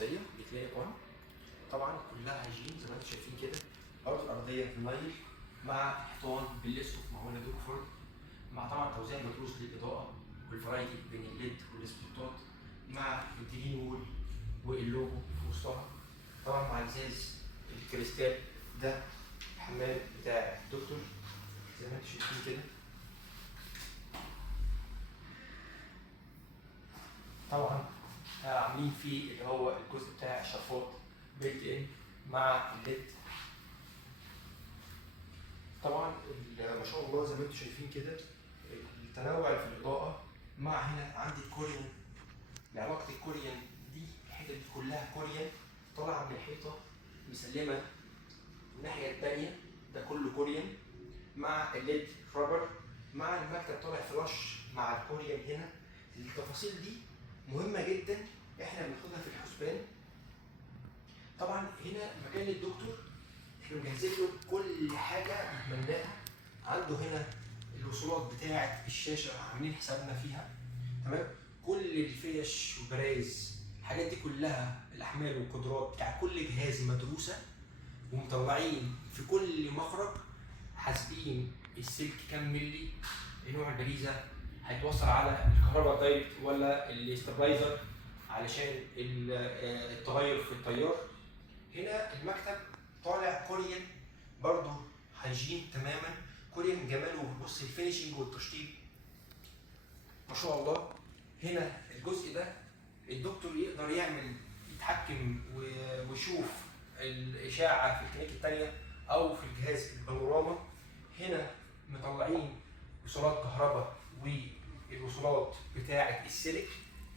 رئيسيه بكلينيك 1. طبعا كلها هيجين زي ما انتم شايفين كده. ارضيه في النايل مع حيطان بالاسقف معموله دوكفورد، مع طبعا توزيع مدروس للاضاءه والفرايتي بين الليد والسبوتات، مع الجرين وول واللوجو في وسطها. طبعا مع ازاز الكريستال ده الحمام بتاع الدكتور زي ما انتم شايفين كده. طبعا عاملين فيه اللي هو الجزء بتاع الشرفات بيلت ان مع الليد. طبعا ما شاء الله زي ما انتم شايفين كده التنوع في الاضاءه، مع هنا عندي الكوريان. لعلاقه الكوريان دي الحته دي كلها كوريان طالعه من الحيطه مسلمه الناحيه الثانيه، ده كله كوريان مع الليد رابر، مع المكتب طالع فلاش مع الكوريان هنا. التفاصيل دي مهمه جدا احنا بناخدها في الحسبان. طبعا هنا مكان الدكتور احنا مجهزين له كل حاجه يتمناها. عنده هنا الوصولات بتاعه الشاشه عاملين حسابنا فيها، تمام. كل الفيش والبرايز الحاجات دي كلها الاحمال والقدرات بتاع كل جهاز مدروسه، ومطلعين في كل مخرج حاسبين السلك كام ملي، نوع البريزه هيتوصل على الكهرباء دايركت ولا الاستابلايزر علشان التغير في التيار. هنا المكتب طالع كوريان برضو هيجين تماما، كوريان جماله. بص الفينيشنج والتشطيب ما شاء الله. هنا الجزء ده الدكتور يقدر يتحكم ويشوف الاشاعه في الكلينيك الثانيه او في الجهاز البانوراما. هنا مطلعين وصلات كهرباء والوصلات بتاعه السلك.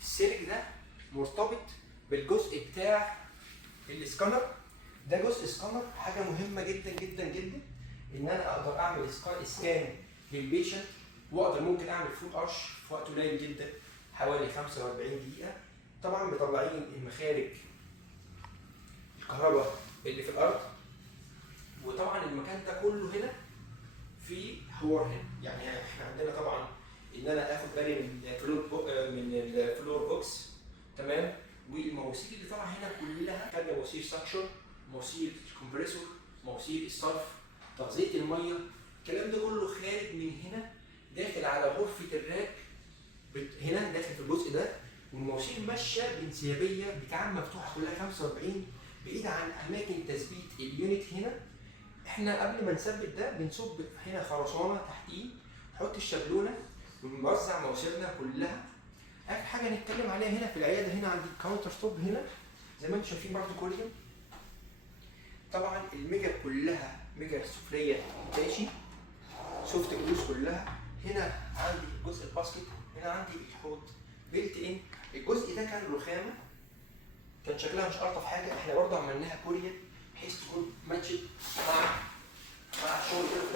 السلك ده مرتبط بالجزء بتاع الاسكانر. ده جزء اسكانر، حاجه مهمه جدا جدا جدا ان انا اقدر اعمل سكان للبيشنت، واقدر ممكن اعمل فول ارش في وقت قليل جدا حوالي 45 دقيقه. طبعا مطلعين المخارج الكهرباء اللي في الارض، وطبعا المكان ده كله هنا في حوار هنا. يعني احنا عندنا طبعا ان انا اخد بالي من الفلور بوكس، تمام. والمواسير اللي طالعه هنا كلها كان مواسير سكشن، مواسير كومبريسور، مواسير الصرف، تغذيه الميه. الكلام ده كله خارج من هنا داخل على غرفه الراك هنا داخل في الجزء ده. والمواسير ماشيه بانسيابيه بتاع مفتوحه كلها 45 بعيد عن اماكن تثبيت اليونت. هنا احنا قبل ما نثبت ده بنصب هنا خرسانه تحتيه، نحط الشابلونه ونوزع مواسيرنا كلها. اخر حاجه نتكلم عليها هنا في العياده، هنا عندي الكاونتر توب هنا زي ما انتم شايفين برضه كوريان. طبعا الميجر كلها ميجر سفليه ماشي، سوفت جلوس كلها. هنا عندي جزء الباسكت، هنا عندي الحوض بيلت ان. الجزء ده كان رخامه، كان شكلها مش الطف حاجه، احنا برضه عملناها كوريان بحيث تكون ماتشت مع الشغل كده